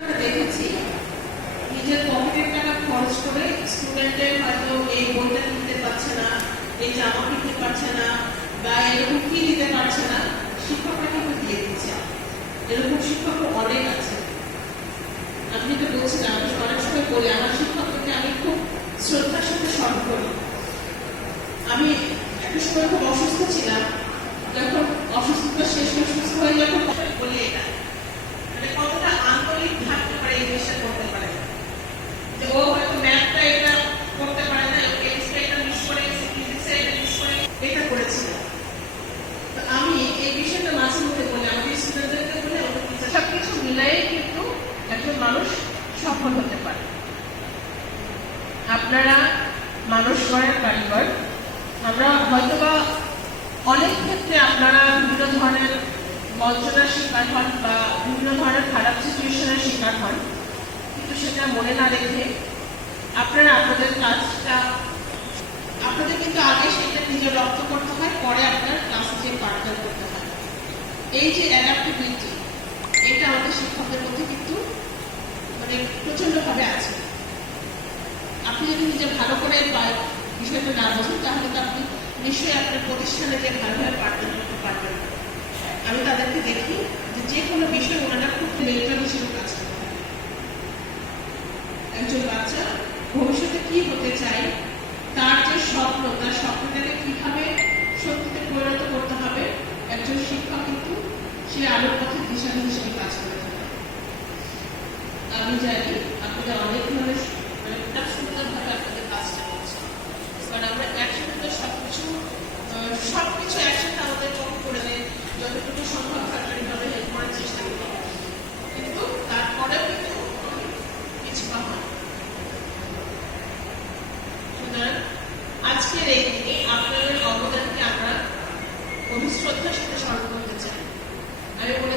দেখেছি নিজের পকেটের টাকা খরচ করে স্টুডেন্টের হয়তো এই বইটা কিনতে পারছে না, এই জামা কিনতে পারছে না, বা এরকম কি দিতে পারছে না, শিক্ষকরা কিন্তু দিয়ে দিচ্ছে। এরকম শিক্ষক অনেক আছে। আপনি তো বলছিলেন, আমি অনেক সময় বলি আমার শিক্ষককে আমি খুব শ্রদ্ধার সাথে স্মরণ করি। আমি একটা সময় খুব অসুস্থ ছিলাম, যখন অসুস্থতা শেষ হয়ে সুস্থ হয়ে যখন বলি এটা মানে কতটা আন্তরিক থাকতে পারে, এই জিনিসটা করতে পারে যে ও হয়তো ম্যাথটা এটা করতে পারে না, কেমিস্ট্রি এটা মিস করে গেছে, ফিজিক্সে এটা মিস করে এটা করেছিল। তো আমি এই বিষয়টা মাঝে মধ্যে বলি আমাদের স্টুডেন্টদেরকে বলে, সবকিছু মিলাই কিন্তু একজন মানুষ সফল হতে পারে। আপনারা মানুষ গড়ের কারিগর। আমরা হয়তোবা অনেক ক্ষেত্রে আপনারা বিভিন্ন ধরনের বঞ্চনার শিকার হন বা বিভিন্ন ধরনের খারাপ সিচুয়েশনের শিকার হন, কিন্তু সেটা মনে না রেখে আপনারা আপনাদের কাজটা আপনাদের কিন্তু আগে সেটা নিজে রপ্ত করতে হয়, পরে আপনার ক্লাসে যে পাঠদান করতে হয়। এই যে অ্যাডাপ্টেবিলিটি, এটা আমাদের শিক্ষকদের মধ্যে কিন্তু মানে প্রচন্ডভাবে আছে। আপনি যদি নিজে ভালো করে বিষয়টা না বোঝেন, তাহলে তো আপনি নিশ্চয়ই আপনার প্রতিষ্ঠানে যে ভালোভাবে পাঠদান করতে পারবেন না। আমি তাদেরকে দেখি যে কোনো বিষয় ওনারা খুব মেন্টর হিসেবে কাজ করতে পারে। একজন বাচ্চা ভবিষ্যতে কি হতে চায়, তার যে স্বপ্ন, তার স্বপ্নটাকে কিভাবে সত্যিতে পরিণত করতে হবে, একজন শিক্ষক কিন্তু সে আলোর পথে দিশারি হিসেবে কাজ করে থাকে। আমি জানি আপনাদের অনেক ধরনের মানে খুব সুন্দরভাবে আপনাদের কাজটা করছে, কারণ আমরা একসাথে তো সবকিছু একসাথে আমাদের করে দেয়, যতটুকু সম্ভব সরকারিভাবে হেল্প করার চেষ্টা করতে হবে, কিন্তু তারপরেও কিন্তু কিছু পাওয়া। সুতরাং আজকের এই দিনে আপনাদের অবদানকে আমরা গভীর শ্রদ্ধার সাথে স্মরণ করতে চাই। আমি মনে